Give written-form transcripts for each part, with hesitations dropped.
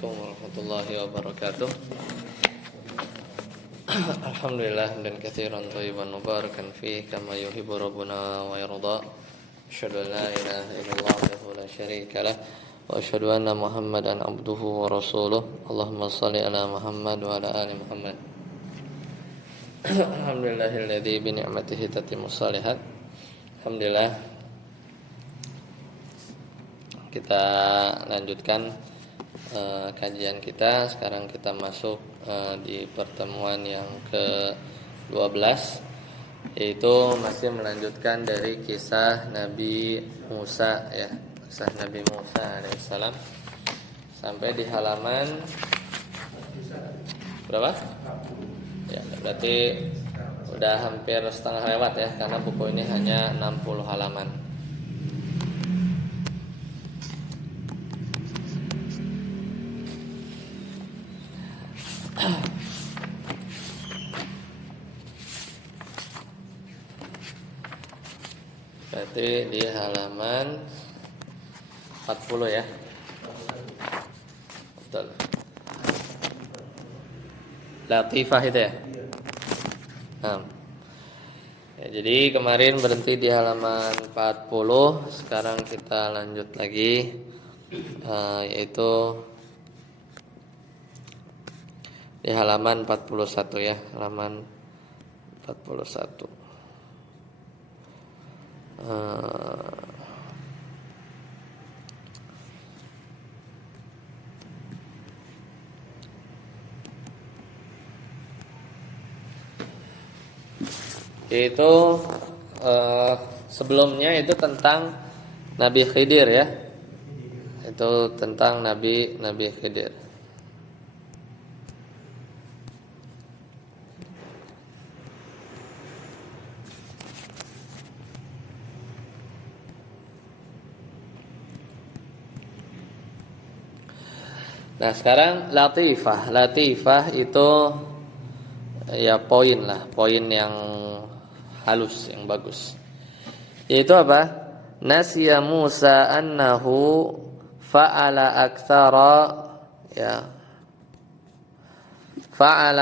Assalamualaikum warahmatullahi wabarakatuh. Alhamdulillah dan katsiran thayyiban mubarakan fihi kama yuhibbu rabbuna wa yarda. Asyhadu an la ilaha illallah wahdahu la syarika lah wa asyhadu anna Muhammadan abduhu wa rasuluh. Allahumma shalli ala Muhammad wa ala ali Muhammad. Alhamdulillahilladzi bi ni'matihi tatimmus shalihat. Alhamdulillah. Kita lanjutkan kajian kita. Sekarang kita masuk di pertemuan yang ke-12, yaitu masih melanjutkan dari kisah Nabi Musa ya, kisah Nabi Musa alaihissalam sampai di halaman berapa? Ya, berarti udah hampir setengah lewat ya, karena buku ini hanya 60 halaman. Berarti di halaman 40 ya. Betul. Latifah itu ya. Nah. Ya, jadi kemarin berhenti di halaman 40. Sekarang kita lanjut lagi, yaitu di halaman 41 ya, halaman 41. Yaitu sebelumnya itu tentang Nabi Khidir ya. Itu tentang Nabi Khidir. Nah sekarang Latifah itu ya poin yang halus, yang bagus. Yaitu apa? Nasiya Musa annahu fa'ala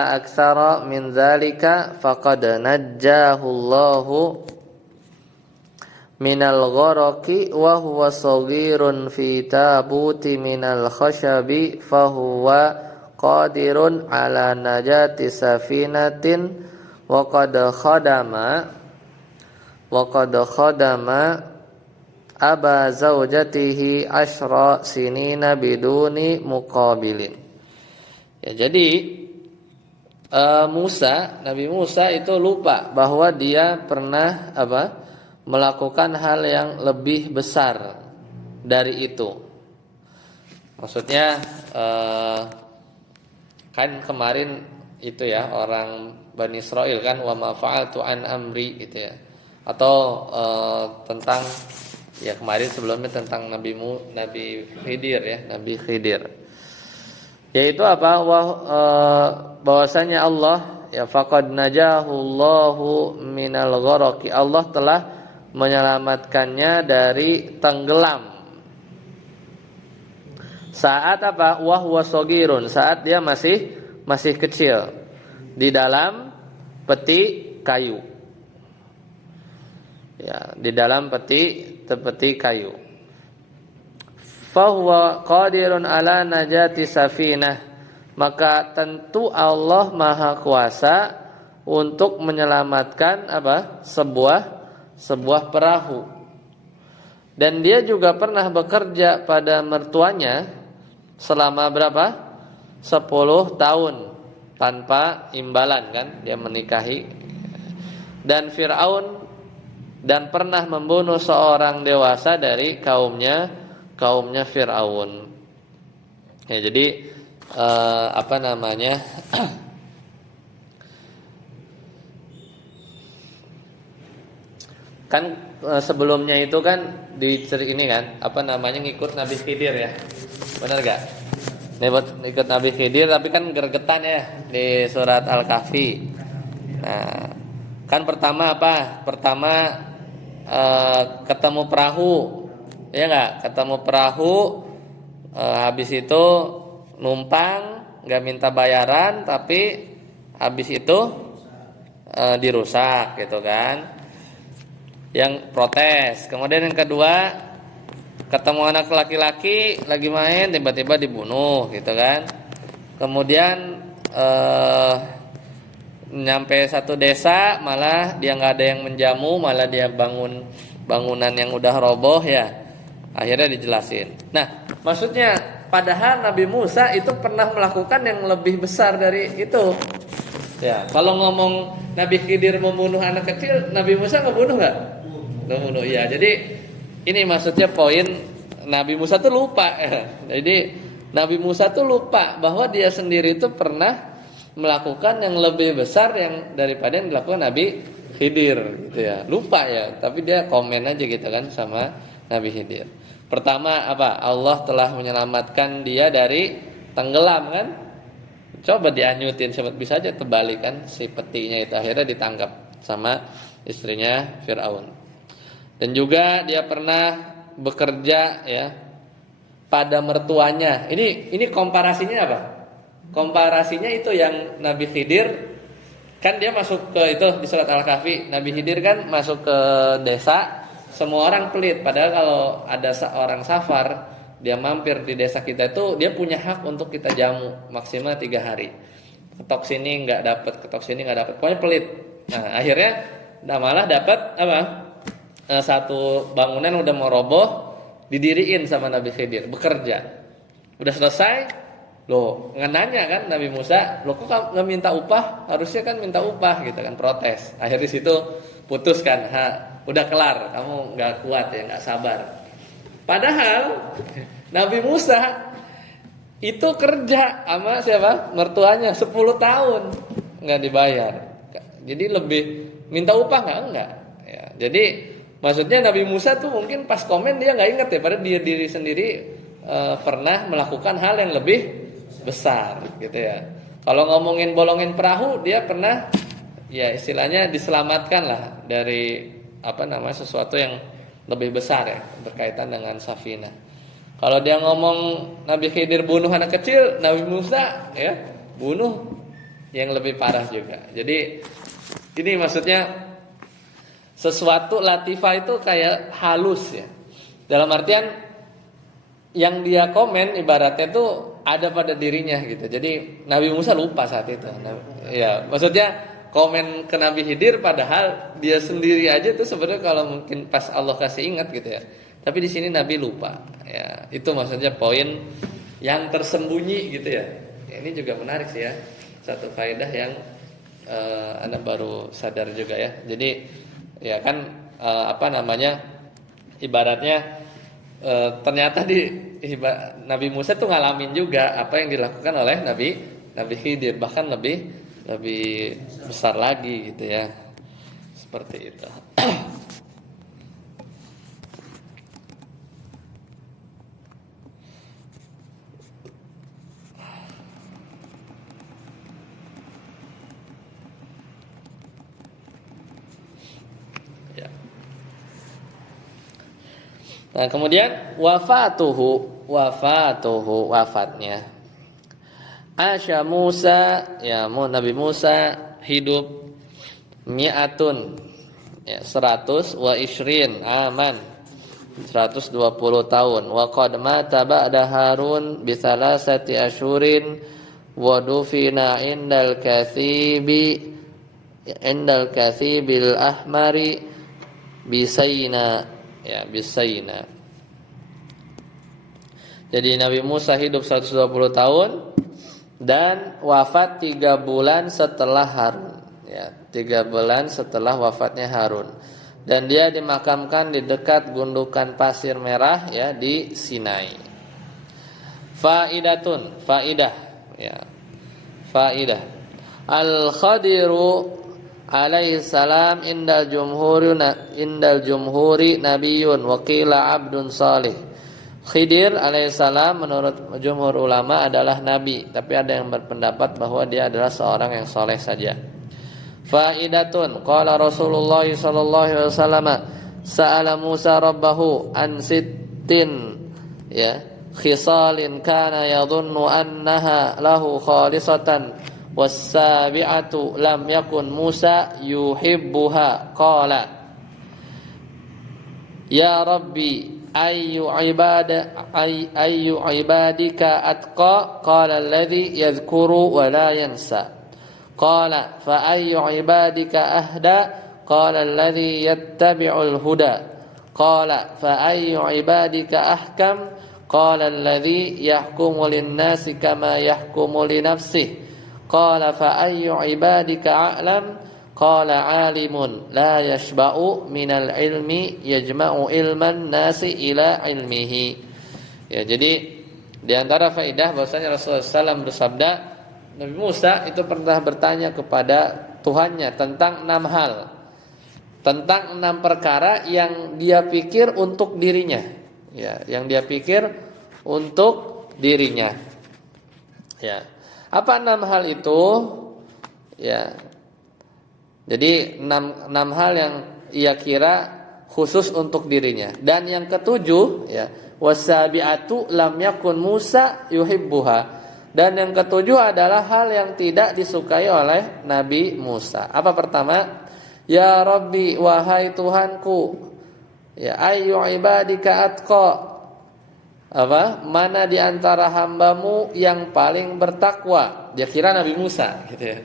aktsara min dzalika faqad najjahu Allahu minal gharaqi wa huwa shaghirun fi tabuti minal khashabi fahuwa qadirun ala najati safinatin wa qad khadama aba zaujatihi asyra sinina biduni muqabilin. Ya, jadi Nabi Musa itu lupa bahwa dia pernah melakukan hal yang lebih besar dari itu. Maksudnya kan kemarin itu ya, orang Bani Israil kan, wa ma fa'altu an amri gitu ya. Atau tentang ya kemarin sebelumnya tentang Nabi Khidir ya, Nabi Khidir. Yaitu apa? Bahwasanya Allah ya, faqad najahu Allahu minal gharaqi, Allah telah menyelamatkannya dari tenggelam. Saat apa? Wa huwa shagirun, saat dia masih kecil di dalam peti kayu. Ya, di dalam peti kayu. Fa huwa qadirun ala najati safinah, maka tentu Allah Maha Kuasa untuk menyelamatkan sebuah perahu. Dan dia juga pernah bekerja pada mertuanya selama berapa? 10 tahun tanpa imbalan kan, dia menikahi. Dan Fir'aun, dan pernah membunuh seorang dewasa dari kaumnya Fir'aun. Ya, jadi kan sebelumnya itu kan ini kan ngikut Nabi Khidir ya, benar gak? Ikut Nabi Khidir, tapi kan gregetan ya di surat Al-Kahfi. Nah kan pertama ketemu perahu, ya nggak? Ketemu perahu, habis itu numpang, nggak minta bayaran, tapi habis itu dirusak gitu kan. Yang protes. Kemudian yang kedua, ketemu anak laki-laki lagi main tiba-tiba dibunuh gitu kan. Kemudian nyampe satu desa malah dia nggak ada yang menjamu, malah dia bangun bangunan yang udah roboh ya. Akhirnya dijelasin. Nah, maksudnya padahal Nabi Musa itu pernah melakukan yang lebih besar dari itu. Ya, kalau ngomong Nabi Khidir membunuh anak kecil, Nabi Musa ngebunuh nggak? Ngebunuh. Ya, jadi ini maksudnya poin Nabi Musa tuh lupa. Jadi Nabi Musa tuh lupa bahwa dia sendiri itu pernah melakukan yang lebih besar yang daripada yang dilakukan Nabi Khidir gitu ya. Lupa ya, tapi dia komen aja gitu kan sama Nabi Khidir. Pertama apa? Allah telah menyelamatkan dia dari tenggelam kan? Coba dianyutin, bisa aja terbalik kan si petinya itu, akhirnya ditangkap sama istrinya Firaun. Dan juga dia pernah bekerja ya pada mertuanya. Ini komparasinya apa? Komparasinya itu yang Nabi Khidir kan dia masuk ke itu di surat Al-Kahfi. Nabi Khidir kan masuk ke desa, semua orang pelit. Padahal kalau ada seorang safar, dia mampir di desa kita itu, dia punya hak untuk kita jamu maksimal 3 hari. Ketok sini nggak dapat, ketok sini nggak dapat, pokoknya pelit. Nah akhirnya malah dapat apa? Satu bangunan udah mau roboh, didiriin sama Nabi Khidir, bekerja. Udah selesai, loh nanya kan Nabi Musa, loh kok nggak minta upah? Harusnya kan minta upah gitu kan, protes. Akhirnya di situ putuskan, udah kelar, kamu nggak kuat ya, nggak sabar. Padahal Nabi Musa itu kerja sama siapa? Mertuanya 10 tahun nggak dibayar. Jadi lebih minta upah nggak? Enggak. Ya, jadi maksudnya Nabi Musa tuh mungkin pas komen dia nggak inget ya, padahal dia diri sendiri pernah melakukan hal yang lebih besar gitu ya. Kalau ngomongin bolongin perahu, dia pernah ya istilahnya diselamatkan lah dari sesuatu yang lebih besar ya, berkaitan dengan Safinah. Kalau dia ngomong Nabi Khidir bunuh anak kecil, Nabi Musa ya bunuh yang lebih parah juga. Jadi ini maksudnya sesuatu latifah itu kayak halus ya. Dalam artian yang dia komen ibaratnya itu ada pada dirinya gitu. Jadi Nabi Musa lupa saat itu. Ya, maksudnya komen ke Nabi Khidir padahal dia sendiri aja tuh sebenarnya kalau mungkin pas Allah kasih ingat gitu ya. Tapi di sini Nabi lupa. Ya, itu maksudnya poin yang tersembunyi gitu ya. Ini juga menarik sih ya. Satu faedah yang Anda baru sadar juga ya. Jadi ya kan ibaratnya ternyata Nabi Musa tuh ngalamin juga apa yang dilakukan oleh Nabi Khidir, bahkan lebih besar lagi gitu ya. Seperti itu. Ya. Nah, kemudian wafatnya. Asya Musa, ya Nabi Musa hidup mi'atun ya 100 wa ishrin aman 120 tahun. Wa qad mata ba'da Harun bi thalathati asyurin wa dufina indal kathibil ahmari bisaina ya bisaina. Jadi Nabi Musa hidup 120 tahun dan wafat 3 bulan setelah Harun ya, 3 bulan setelah wafatnya Harun. Dan dia dimakamkan di dekat gundukan pasir merah ya di Sinai. Faidah ya. Faidah. Al-Khadiru alaihi salam indal jumhuri nabiyyun wa qila abdun salih. Khidir alaihissalam menurut jumhur ulama adalah nabi, tapi ada yang berpendapat bahwa dia adalah seorang yang soleh saja. Faidatun qala Rasulullah sallallahu alaihi wasallam sa'ala Musa rabbahu an sittin ya. khisalin kana yadhunnu annaha lahu khalisatan was-sabi'atu lam yakun Musa yuhibbuha qala ya rabbi ayyu ibadika atqa qala alladhi yadhkuru wa la yansa qala fa ayyu ibadika ahda qala alladhi yattabi'ul huda qala fa ayyu ibadika ahkam qala alladhi yahkumu lin-nasi kama yahkumu li nafsihi qala fa ayyu ibadika a'lam qala alimun la yashba'u minal ilmi yajma'u ilman nasi ila ilmihi. Ya, jadi di antara faedah bahwasanya Rasulullah SAW bersabda, Nabi Musa itu pernah bertanya kepada Tuhannya tentang 6 hal, tentang 6 perkara yang dia pikir untuk dirinya, ya, yang dia pikir untuk dirinya. Ya, apa 6 hal itu? Ya, jadi 6 hal yang ia kira khusus untuk dirinya. Dan yang ketujuh, ya, wasabi'atu lam yakun Musa yuhibbuha. Dan yang ketujuh adalah hal yang tidak disukai oleh Nabi Musa. Apa pertama? Ya Rabbi, wahai Tuhanku, ya ayyu ibadika atqa. Apa? Mana di antara hambamu yang paling bertakwa? Dia kira Nabi Musa, gitu ya.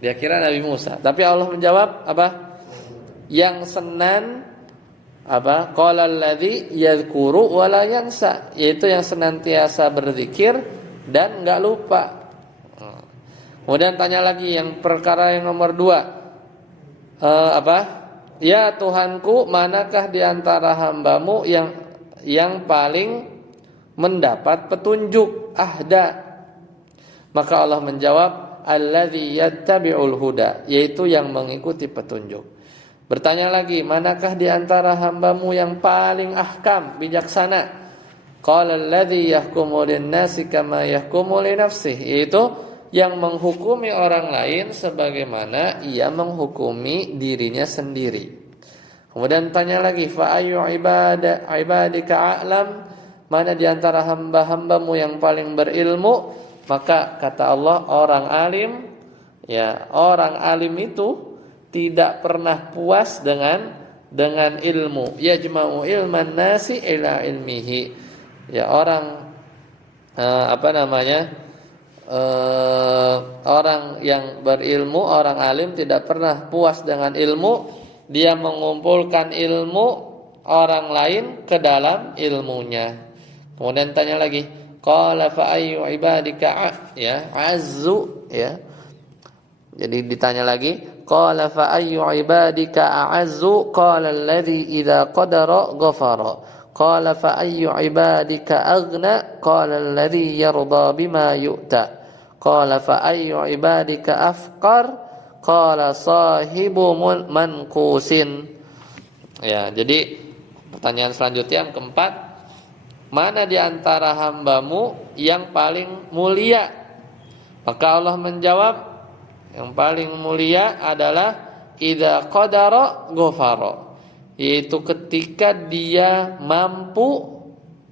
Dia kira Nabi Musa, tapi Allah menjawab apa? Yang senan apa? Qala alladzi yadhkuru wa la yansa, yaitu yang senantiasa berzikir dan enggak lupa. Kemudian tanya lagi yang perkara yang nomor 2. Apa? Ya Tuhanku, manakah di antara hambamu yang paling mendapat petunjuk ahda? Maka Allah menjawab alladzi yattabi'ul huda, yaitu yang mengikuti petunjuk. Bertanya lagi, manakah di antara hambamu yang paling ahkam, bijaksana? Qala alladzi yahkumu lin-nasi kama yahkumu li nafsihi, yaitu yang menghukumi orang lain sebagaimana ia menghukumi dirinya sendiri. Kemudian tanya lagi, fa ayyu ibadika a'lam, mana di antara hamba-hambamu yang paling berilmu? Maka kata Allah, orang alim, ya, orang alim itu tidak pernah puas dengan ilmu. Yajma'u ilman nasi ila ilmihi. Ya, orang orang yang berilmu, orang alim tidak pernah puas dengan ilmu. Dia mengumpulkan ilmu orang lain ke dalam ilmunya. Kemudian tanya lagi, qala fa ayyu ibadika ya azzu, ya. Jadi ditanya lagi, qala fa ayyu ibadika a'azzu qala alladhi idza qadara ghafara qala fa ayyu ibadika aghna qala alladhi yarda bima yu'ta qala fa ayyu ibadika afqar qala sahibu manqusin. Ya, jadi pertanyaan selanjutnya yang keempat, mana di antara hambamu yang paling mulia? Maka Allah menjawab, yang paling mulia adalah idza qadara ghafara, yaitu ketika dia mampu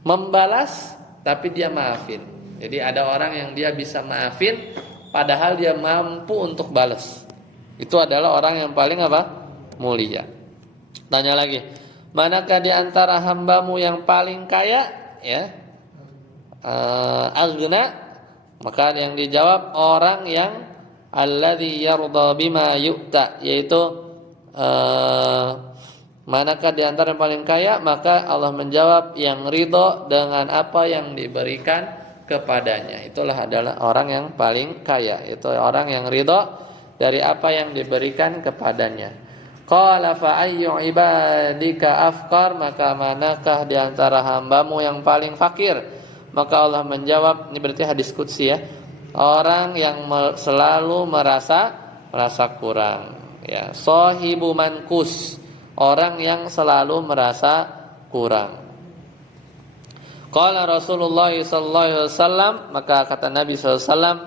membalas tapi dia maafin. Jadi ada orang yang dia bisa maafin padahal dia mampu untuk balas. Itu adalah orang yang paling apa? Mulia. Tanya lagi, manakah di antara hambamu yang paling kaya? Ya, aghna, maka yang dijawab orang yang alladzi yarda bima yu'ta, yaitu manakah di antara yang paling kaya? Maka Allah menjawab yang ridho dengan apa yang diberikan kepadanya. Itulah adalah orang yang paling kaya, itu orang yang ridho dari apa yang diberikan kepadanya. Qala fa ayyu ibadika afqar, maka manakah di antara hambamu yang paling fakir? Maka Allah menjawab, ini berarti hadis qudsi, ya, orang yang selalu merasa kurang, ya, sahibu mankus, orang yang selalu merasa kurang. Qala Rasulullah sallallahu alaihi wasallam, maka kata Nabi sallallahu alaihi wasallam,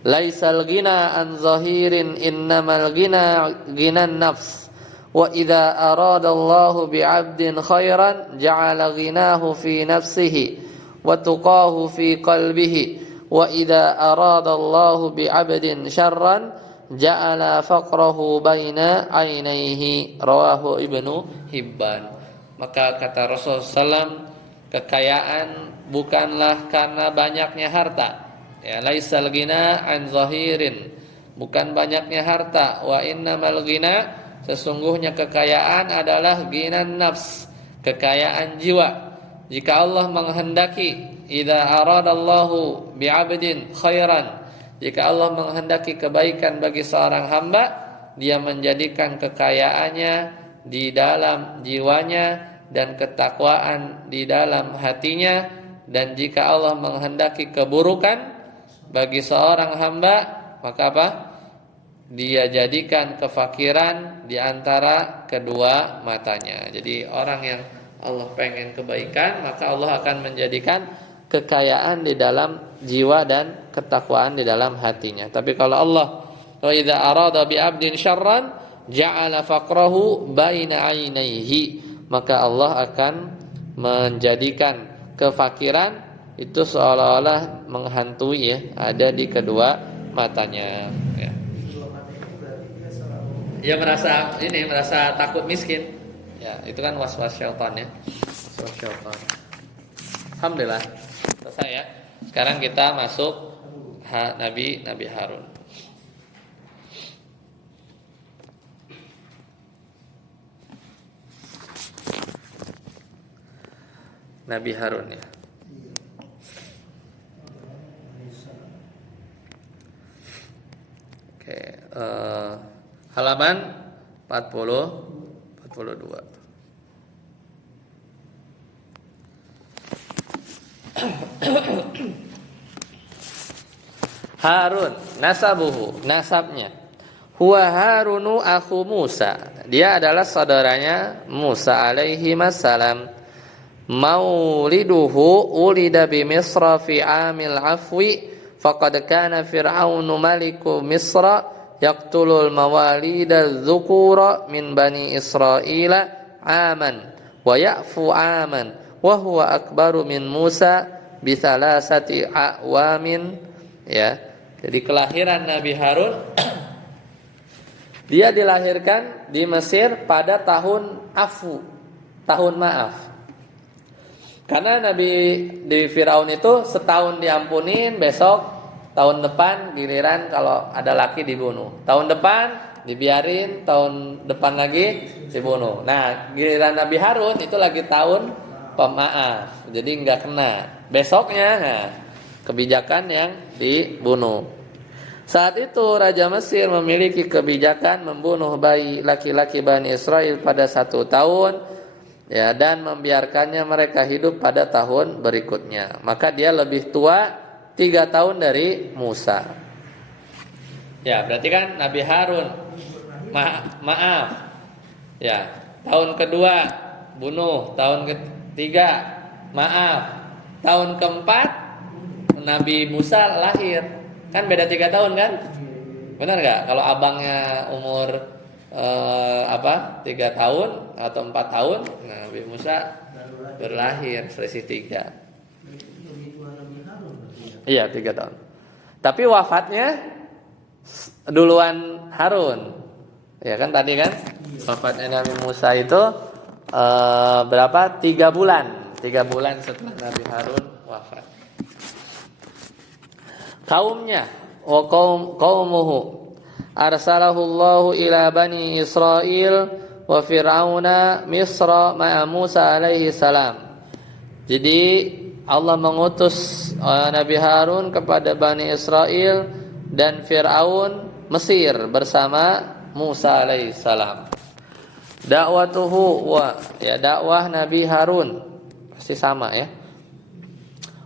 laisal ghina an zahirin innamal ghina ghinan nafs wa idza aradallahu bi'abdin khairan ja'ala ghinahu fi nafsihi wa tuqahu fi qalbihi wa idza arada Allahu bi 'abdin syarran ja'ala faqrahu baina 'ainaihi rawahu Ibnu Hibban. Maka kata Rasulullah SAW, kekayaan bukanlah karena banyaknya harta. Ya, laisal ghina an zahirin, bukan banyaknya harta. Wa innamal ghina, sesungguhnya kekayaan adalah ghinan nafs, kekayaan jiwa. Jika Allah menghendaki, idza aradallahu bi'abdin khairan, jika Allah menghendaki kebaikan bagi seorang hamba, dia menjadikan kekayaannya di dalam jiwanya dan ketakwaan di dalam hatinya. Dan jika Allah menghendaki keburukan bagi seorang hamba, maka apa? Dia jadikan kefakiran di antara kedua matanya. Jadi orang yang Allah pengen kebaikan, maka Allah akan menjadikan kekayaan di dalam jiwa dan ketakwaan di dalam hatinya. Tapi kalau Allah, wa idza arada bi 'abdin syarran ja'ala faqrahu baina 'ainaihi, maka Allah akan menjadikan kefakiran itu seolah-olah menghantui, ya, ada di kedua matanya, ya. Ya merasa takut miskin. Ya, itu kan was-was syaitan, ya. Was-was syaitan. Alhamdulillah. Selesai, ya. Sekarang kita masuk Nabi Harun. Nabi Harun, ya. Oke, halaman 42. Harun, nasabuhu, nasabnya. Huwa Harunu akhu Musa. Dia adalah saudaranya Musa alaihi wassalam. Mauliduhu ulida bi Misra fi amil afwi faqad kana Fir'aunu maliku Misra yaqtulul mawalida dzukura min bani Israila aman wa ya'fu aman wa huwa akbaru min Musa bi thalathati awamin, ya. Jadi kelahiran Nabi Harun dia dilahirkan di Mesir pada tahun Afu, tahun maaf. Karena Nabi di Firaun itu setahun diampunin, besok tahun depan giliran kalau ada laki dibunuh. Tahun depan dibiarin, tahun depan lagi dibunuh. Nah, giliran Nabi Harun itu lagi tahun pemaaf. Jadi enggak kena. Besoknya, nah, kebijakan yang dibunuh. Saat itu Raja Mesir memiliki kebijakan membunuh bayi laki-laki Bani Israel pada 1 tahun, ya, dan membiarkannya mereka hidup pada tahun berikutnya. Maka dia lebih tua 3 tahun dari Musa. Ya, berarti kan Nabi Harun maaf. Ya, tahun kedua bunuh, tahun ketiga maaf, tahun keempat Nabi Musa lahir. Kan beda 3 tahun kan? Benar nggak? Kalau abangnya umur 3 tahun atau 4 tahun, nah, Nabi Musa berlahir selisih 3. Iya, 3 tahun. Tapi wafatnya duluan Harun. Ya kan tadi kan? Wafatnya Nabi Musa itu berapa? 3 bulan. 3 bulan setelah Nabi Harun wafat. Kaumnya, wa qaumuhu arsalahu Allahu ila bani Israil wa fir'auna Misra ma'a Musa alaihi salam. Jadi Allah mengutus Nabi Harun kepada Bani Israel dan Fir'aun Mesir bersama Musa alaihi salam. Dakwatuhu, dakwah Nabi Harun pasti sama, ya.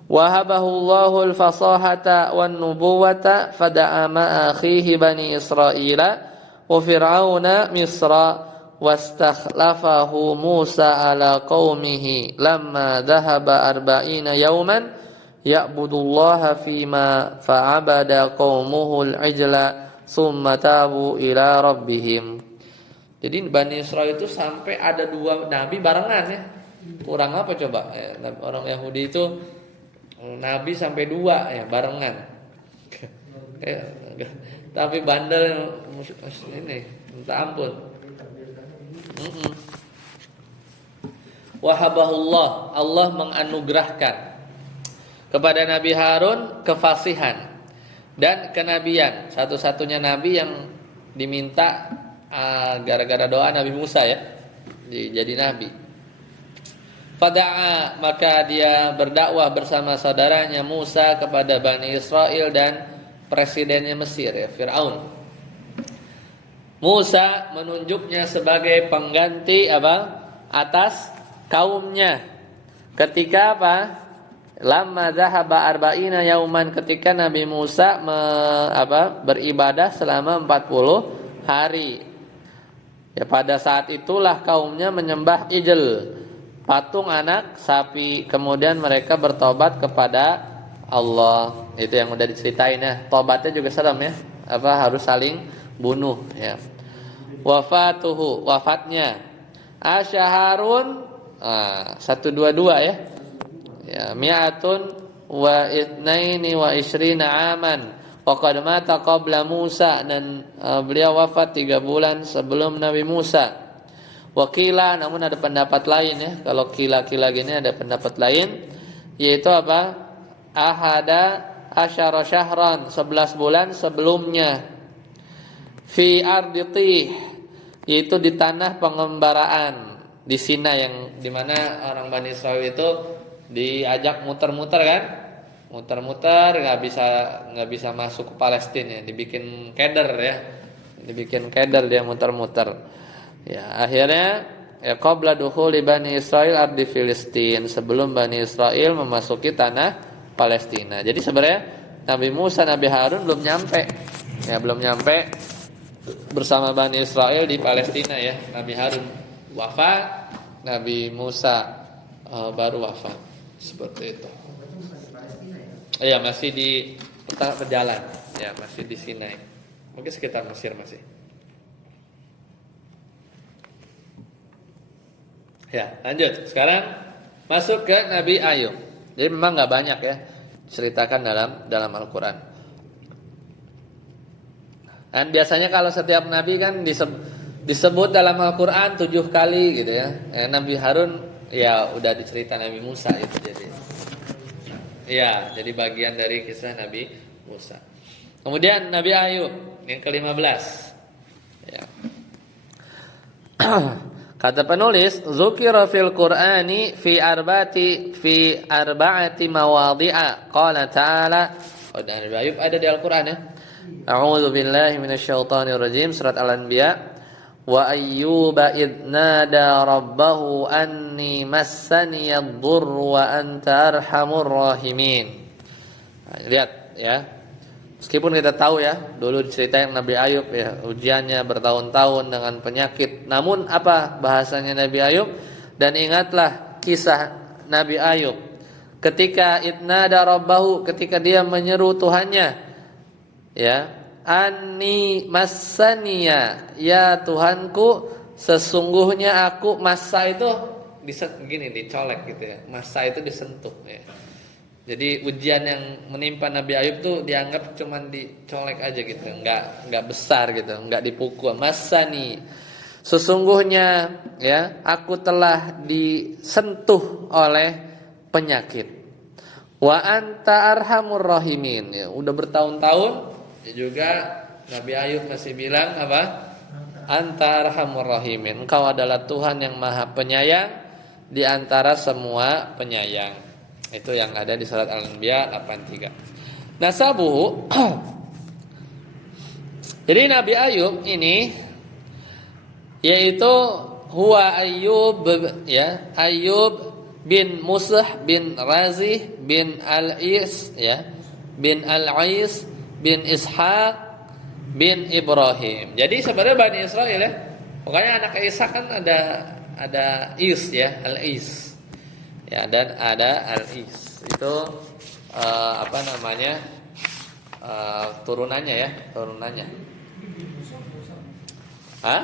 Wahabahu Allahu al-fasahata wan nubuwata fada'a ma akhihi Bani Israila wa Fir'auna Misra wastakhlafahu Musa ala qaumihi lamma dhahaba 40 yawman ya'budullaha fima fa'abada qaumuhu al-ijla summa tabu ila rabbihim. Jadi Bani Israil itu sampai ada 2 nabi barengan, ya. Kurang apa coba? Orang Yahudi itu Nabi sampai 2 ya barengan. Tapi bandel ini minta ampun. Wahabahullah, Allah menganugerahkan kepada Nabi Harun kefasihan dan kenabian. Satu-satunya nabi yang diminta gara-gara doa Nabi Musa ya, jadi nabi. Fada'a, maka dia berdakwah bersama saudaranya Musa kepada Bani Israel dan presidennya Mesir ya, Fir'aun. Musa menunjuknya sebagai pengganti atas kaumnya. Ketika Lamma dhahaba arba'ina yauman, ketika Nabi Musa beribadah selama 40 hari. Ya, pada saat itulah kaumnya menyembah ijl, patung anak sapi. Kemudian mereka bertobat kepada Allah. Itu yang udah diceritain ya. Tobatnya juga serem ya. Harus saling bunuh ya. Wafatnya Asyaharun 122 ya. Ya, mi'atun wa itnaini wa ishrina aman wa qad mata qabla Musa, dan beliau wafat 3 bulan sebelum Nabi Musa. Wakila, namun ada pendapat lain ya. Kalau kila-kila gini ada pendapat lain, yaitu ahada asyara syahran, 11 bulan sebelumnya. Fi arditih, yaitu di tanah pengembaraan di Sinai, yang dimana orang Bani Israil itu diajak muter-muter kan, muter-muter nggak bisa masuk ke Palestina ya. Dibikin keder dia muter-muter ya. Akhirnya ya qabla dukhuli Bani Israil ardi Filistin, sebelum Bani Israil memasuki tanah Palestina. Jadi sebenarnya Nabi Musa, Nabi Harun belum nyampe bersama Bani Israil di Palestina ya. Nabi Harun wafat, Nabi Musa baru wafat. Seperti itu. Iya, masih di perjalanan. Ya, masih di Sinai. Mungkin sekitar Mesir masih. Ya, lanjut. Sekarang masuk ke Nabi Ayub. Jadi memang enggak banyak ya ceritakan dalam Al-Qur'an. Dan biasanya kalau setiap nabi kan disebut dalam Al-Qur'an 7 kali gitu ya. Nabi Harun ya udah dicerita Nabi Musa itu jadi. Ya, jadi bagian dari kisah Nabi Musa. Kemudian Nabi Ayub yang ke-15. Ya. Kata penulis, zukira fil Qur'ani fi arba'ati mawadhi'a. Qala ta'ala, Nabi Ayub ada di Al-Qur'an ya. A'udzu billahi minasyaitonir rajim, surat Al-Anbiya. Wa ayyuba idh nada rabbahu anni massaniyad dhurru wa anta arhamur rahimin. Nah, lihat ya. Meskipun kita tahu ya, dulu diceritain Nabi Ayub ya, ujiannya bertahun-tahun dengan penyakit. Namun apa bahasanya Nabi Ayub? Dan ingatlah kisah Nabi Ayub ketika idh nada rabbahu, ketika dia menyeru Tuhannya. Ya. Anni massaniya, ya Tuhanku, sesungguhnya aku, massa itu dicolek gitu ya. Massa itu disentuh ya. Jadi ujian yang menimpa Nabi Ayub tuh dianggap cuman dicolek aja gitu, enggak besar gitu, enggak dipukul. Massani, sesungguhnya ya aku telah disentuh oleh penyakit. Wa anta arhamur rahimin, ya udah bertahun-tahun juga Nabi Ayub masih bilang Anta arhamur rahimin, engkau adalah Tuhan yang maha penyayang di antara semua penyayang. Itu yang ada di surat Al-Anbiya 83. Nasabuhu. Jadi Nabi Ayub ini yaitu huwa Ayub ya, Ayub bin Musah bin Razih bin Al-Is ya, bin Al-Ais bin Ishaq bin Ibrahim. Jadi sebenarnya Bani Israil ya, pokoknya anak Ishaq kan ada Is ya, Al-Is. Ya, dan ada Al-Is. Itu turunannya ya, turunannya. Hah?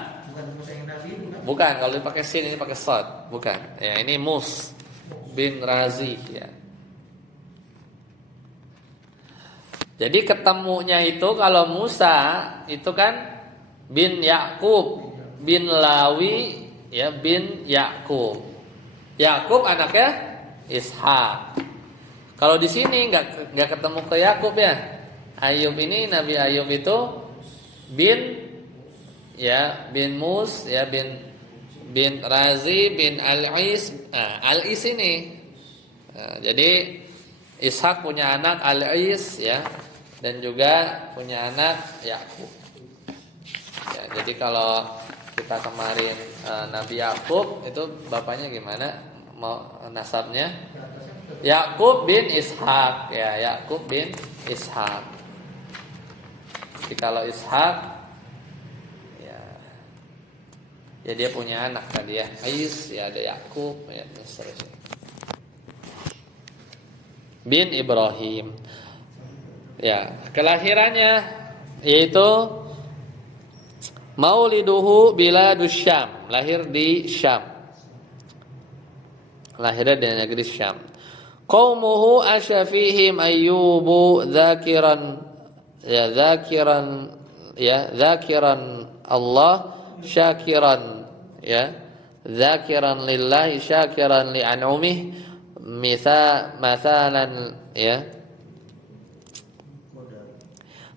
Bukan, kalau dipakai sin ini pakai sad, bukan. Ya, ini Mus bin Razih ya. Jadi ketemunya itu kalau Musa itu kan bin Yakub, bin Lawi, ya bin Yakub. Yakub anaknya Ishak. Kalau di sini nggak ketemu ke Yakub ya. Ayub ini Nabi Ayub itu bin Mus, ya bin Razi bin Al-Is. Nah, Al-Is ini. Nah, jadi Ishak punya anak Al-Is ya, dan juga punya anak Yakub. Ya, jadi kalau kita kemarin Nabi Yakub itu bapaknya gimana? Mau nasabnya? Yakub bin Ishak, ya Yakub bin Ishak. Jadi kalau Ishak ya dia punya anak tadi ya, Ais, ya ada Yakub, ya seterusnya. Bin Ibrahim. Ya, kelahirannya yaitu Mauliduhu biladus Syam, lahir di Syam. Lahirnya di negeri Syam. Qaumuhu asyafihim Ayyubu dzakiran Allah syakiran, ya dzakiran lillahi syakiran li an'umih mathalan, ya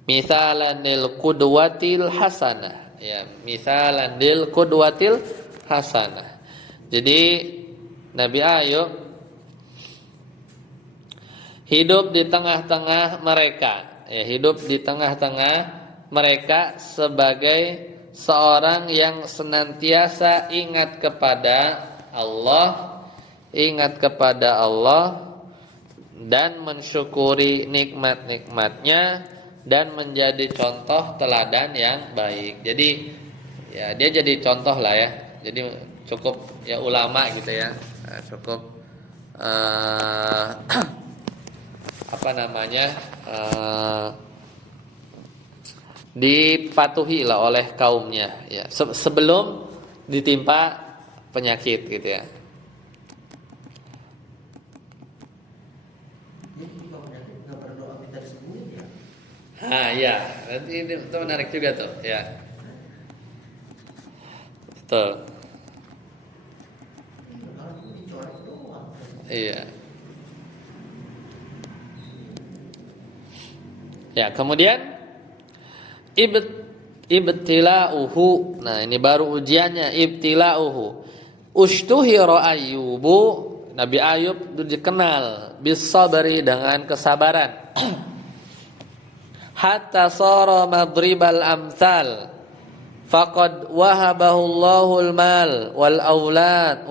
mithalan lil qudwatil hasanah, ya mithalan lil qudwatil hasanah. Jadi Nabi Ayub hidup di tengah-tengah mereka, ya hidup di tengah-tengah mereka sebagai seorang yang senantiasa ingat kepada Allah dan mensyukuri nikmat-nikmatnya dan menjadi contoh teladan yang baik. Jadi ya dia jadi contoh lah ya. Jadi cukup ya ulama gitu ya. Cukup dipatuhi lah oleh kaumnya ya, sebelum ditimpa penyakit gitu ya. Ya, nanti itu menarik juga tuh ya. Betul. Iya. Ya, kemudian ibtila'uhu. Nah, ini baru ujiannya, ibtila'uhu. Ushtuhira Ayyubu, Nabi Ayub dikenal bisabri, dengan kesabaran. Hatta sara madribal amsal. Faqad wahabahu Allahul mal wal aulad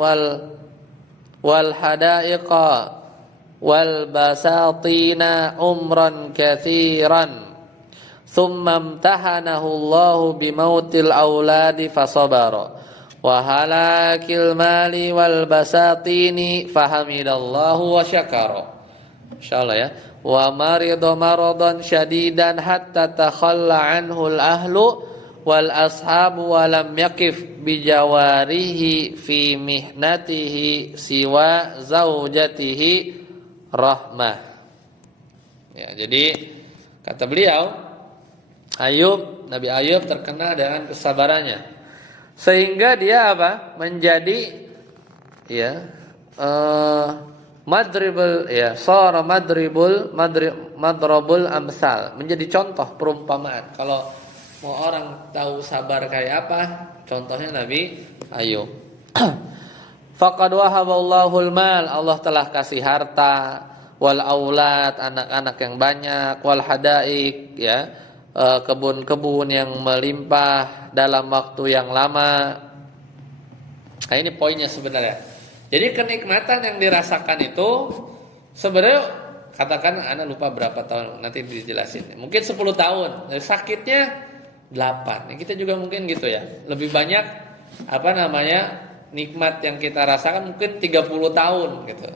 wal hadaiqa wal basatina umran katsiran. Thumma imtahanahu Allahu bimautil auladi fasabara wa halakil mali wal basatini fahamidallahu wa syakara. Insyaallah ya. Wa marida maradan syadidan hatta takhalla anhu al-ahlu wal ashabu wa lam yaqif bijawarihi fi mihnatihi siwa zaujatihi rahmah. Ya, jadi kata beliau, Nabi Ayub terkenal dengan kesabarannya, sehingga dia menjadi madribul amsal, menjadi contoh perumpamaan. Kalau mau orang tahu sabar kayak apa, contohnya Nabi Ayub. Faqad wahaballahul mal, Allah telah kasih harta, wal aulad, anak-anak yang banyak, wal hadaik, kebun-kebun yang melimpah dalam waktu yang lama. Nah, ini poinnya sebenarnya. Jadi kenikmatan yang dirasakan itu sebenarnya, katakan anak lupa berapa tahun, nanti dijelasin. Mungkin 10 tahun, sakitnya 8. Kita juga mungkin gitu ya. Lebih banyak nikmat yang kita rasakan mungkin 30 tahun gitu.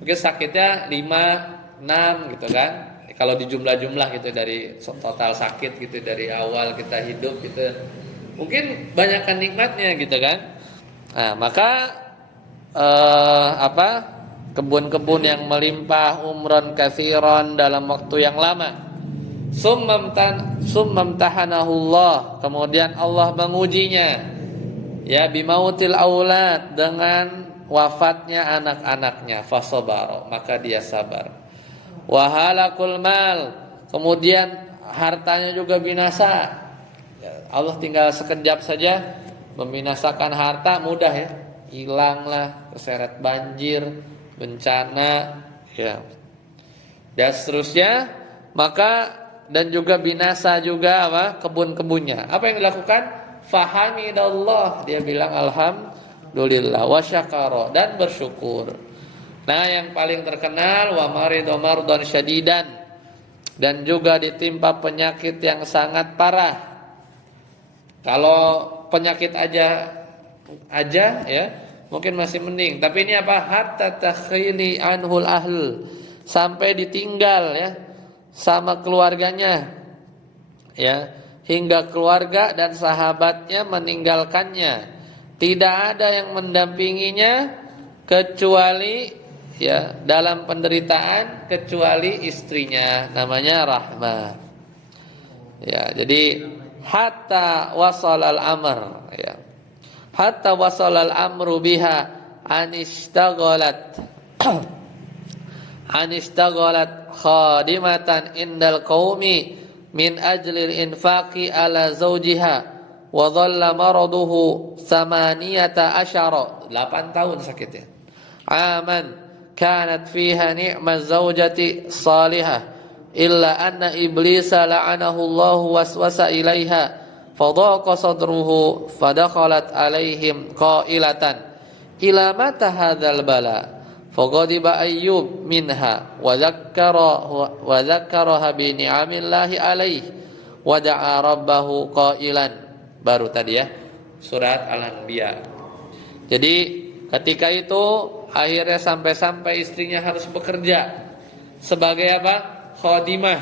Mungkin sakitnya 5, 6 gitu kan. Kalau di jumlah-jumlah gitu dari total sakit gitu dari awal kita hidup gitu. Mungkin banyakkan nikmatnya gitu kan. Nah, maka kebun-kebun yang melimpah, umron katsiran dalam waktu yang lama. Summamtahanahullah, kemudian Allah mengujinya, ya, bimautil aulad, dengan wafatnya anak-anaknya, fasabara, maka dia sabar. Wahalakul mal, kemudian hartanya juga binasa. Allah tinggal sekejap saja membinasakan harta, mudah ya, hilanglah, keseret banjir, bencana, ya, dan seterusnya. Maka dan juga binasa juga apa, kebun-kebunnya. Apa yang dilakukan? Fahamidallah, dia bilang alhamdulillah, wa syakara, dan bersyukur. Nah, yang paling terkenal wa maridu mardan syadidan, dan juga ditimpa penyakit yang sangat parah. Kalau penyakit aja ya, mungkin masih mending, tapi ini apa? Hatta takhili anhul ahl, sampai ditinggal ya sama keluarganya, ya, hingga keluarga dan sahabatnya meninggalkannya. Tidak ada yang mendampinginya kecuali, ya, dalam penderitaan, kecuali istrinya, namanya Rahmah. Ya, jadi hatta wasalal amr, ya, hatta wasalal amru biha anistaghalat khadimatan indal qaumi min ajlil infaqi ala zawjiha wa dhalla maraduhu 18, 8 tahun sakitnya, aman kanat fiha ni'maz zawjati salihah illa anna iblisa la'anahu Allah waswasa ilaiha fadhaqa sadruhu fadakhalat alaihim qailatan ila mata hadzal bala faqadiba Ayyub minha wa dzakkaraha bi ni'amillahi alaihi wa da'a rabbahu qailan. Baru tadi ya, surat Al-Anbiya. Jadi ketika itu akhirnya sampai istrinya harus bekerja sebagai apa? Khadimah.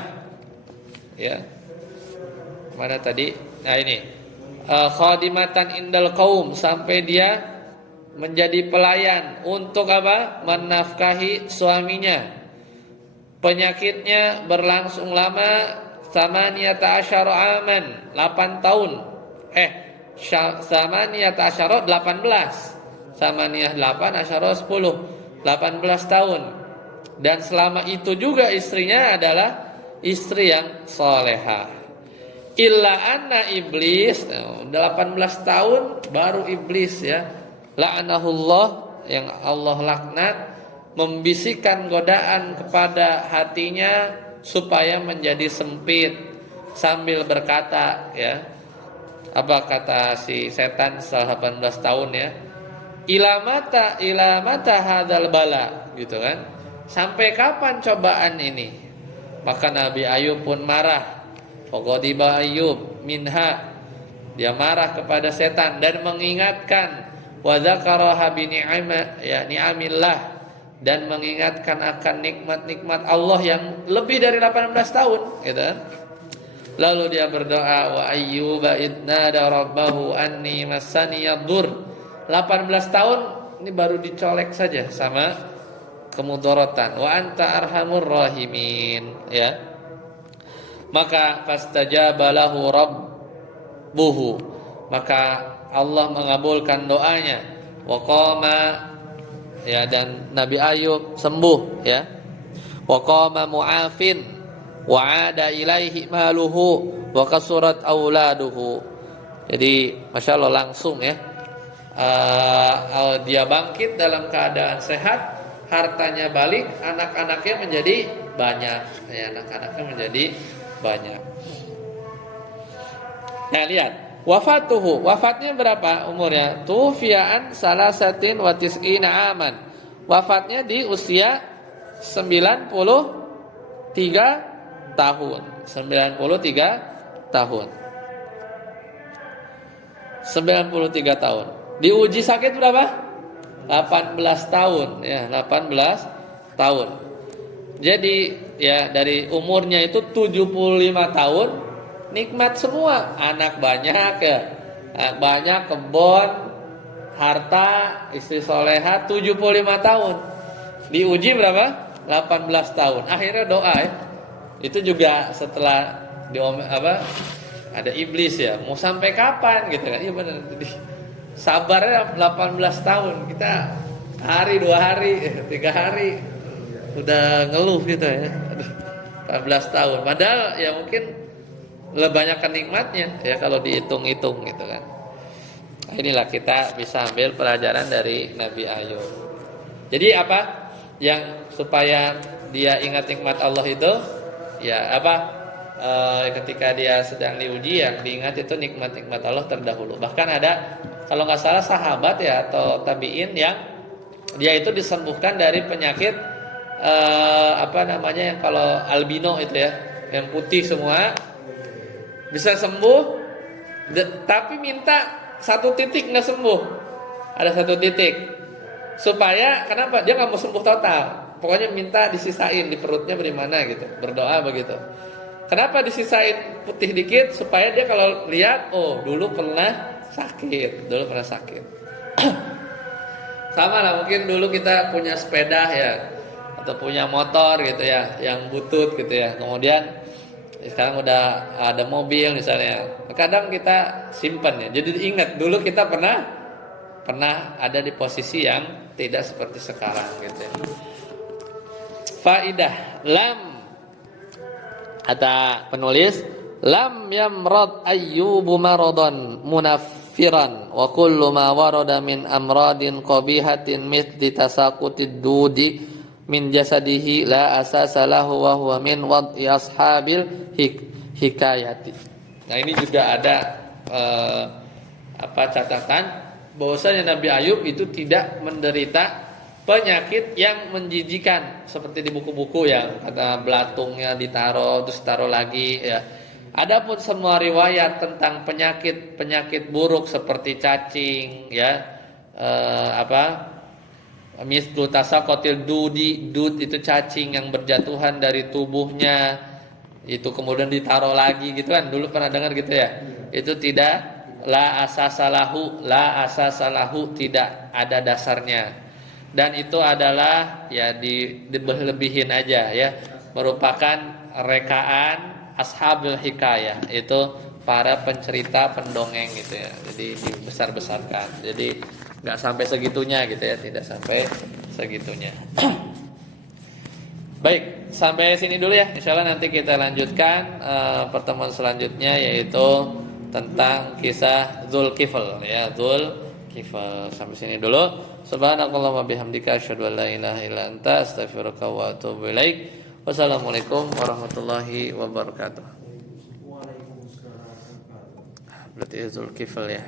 Ya. Mana tadi? Nah ini. Khadimatan indal qaum, sampai dia menjadi pelayan untuk apa? Menafkahi suaminya. Penyakitnya berlangsung lama, 18 aman, 8 tahun. 18 18. 8 10, 18 tahun. Dan selama itu juga istrinya adalah istri yang salehah. Illa anna iblis, 18 tahun baru iblis, ya, la'anahullah, yang Allah laknat, membisikkan godaan kepada hatinya supaya menjadi sempit, sambil berkata, ya, apa kata si setan setelah 18 tahun, ya, ilamata hadzal bala, gitu kan, sampai kapan cobaan ini? Maka Nabi Ayub pun marah. Faqadiba Ayub minha, dia marah kepada setan dan mengingatkan, wa dzakaraha bi ni'amillah, dan mengingatkan akan nikmat-nikmat Allah yang lebih dari 18 tahun, gitu. Lalu dia berdoa, wa ayyuba idnada rabbahu anni massaniyad-dur. 18 tahun ini baru dicolek saja sama kemudaratan. Wa anta arhamur rahimin, ya. Maka fastajaba lahu rabbuhu, maka Allah mengabulkan doanya. Wa qama, ya, dan Nabi Ayub sembuh, ya. Wa qama mu'afin wa 'ada ilaihi maluhu wa kasurat auladuhu. Jadi Masya Allah langsung, ya, dia bangkit dalam keadaan sehat, hartanya balik, anak-anaknya menjadi banyak, ya, anak-anaknya menjadi banyak. Nah, lihat wafatuhu, wafatnya berapa umurnya? Tufiaan salasatin wa tis'ina aman. Wafatnya di usia 93 tahun. 93 tahun. 93 tahun. Diuji sakit berapa? 18 tahun, ya, 18 tahun. Jadi, ya, dari umurnya itu 75 tahun nikmat semua, anak banyak, ya, anak banyak, kebun, harta, istri soleha. 75 tahun. Diuji berapa? 18 tahun. Akhirnya doa, ya, Itu juga setelah ada iblis ya, mau sampai kapan gitu kan. Iya benar. Jadi sabarnya 18 tahun. Kita hari, 2 hari, 3 hari udah ngeluh gitu ya. Aduh, 14 tahun. Padahal ya mungkin lebih banyak nikmatnya ya kalau dihitung-hitung gitu kan. Nah, inilah kita bisa ambil pelajaran dari Nabi Ayub. Jadi apa yang supaya dia ingat nikmat Allah itu ya ketika dia sedang diuji yang diingat itu nikmat-nikmat Allah terdahulu. Bahkan ada kalau nggak salah sahabat ya atau tabiin yang dia itu disembuhkan dari penyakit yang kalau albino itu ya, yang putih semua bisa sembuh, tapi minta 1 titik nggak sembuh. Ada 1 titik supaya kenapa dia nggak mau sembuh total. Pokoknya minta disisain di perutnya bagaimana gitu, berdoa begitu. Kenapa disisain putih dikit supaya dia kalau lihat dulu pernah sakit. Sama lah mungkin dulu kita punya sepeda ya atau punya motor gitu ya yang butut gitu ya. Kemudian sekarang udah ada mobil misalnya. Kadang kita simpan ya. Jadi ingat dulu kita pernah ada di posisi yang tidak seperti sekarang gitu ya. Faidah lam kata penulis lam yamrad ayyubu maradan munaffiran wa kullu ma warada min amradin qabihatin mithli tasaqutid dudi min jasadihi la asasa lahu wa huwa min wad'i ashabil hikayati. Nah ini juga ada catatan bahwasanya Nabi Ayub itu tidak menderita penyakit yang menjijikan seperti di buku-buku yang kata belatungnya ditaruh terus taruh lagi ya. Adapun semua riwayat tentang penyakit buruk seperti cacing ya mislu tasaqatil dud itu cacing yang berjatuhan dari tubuhnya itu kemudian ditaruh lagi gitu kan, dulu pernah dengar gitu ya. Itu tidak la asasalahu tidak ada dasarnya. Dan itu adalah ya dilebihin aja ya, merupakan rekaan ashabul hikayah, itu para pencerita pendongeng gitu ya. Jadi dibesar-besarkan. Jadi enggak sampai segitunya gitu ya, tidak sampai segitunya. Baik, sampai sini dulu ya. Insyaallah nanti kita lanjutkan pertemuan selanjutnya yaitu tentang kisah Dzulkifl ya, Dzulkifl. Sampai sini dulu. Subhanakallahumma bihamdika asyhadu an la ilaha illa anta astaghfiruka wa atubu ilaik. Wassalamualaikum warahmatullahi wabarakatuh. Berarti Dzulkifl ya.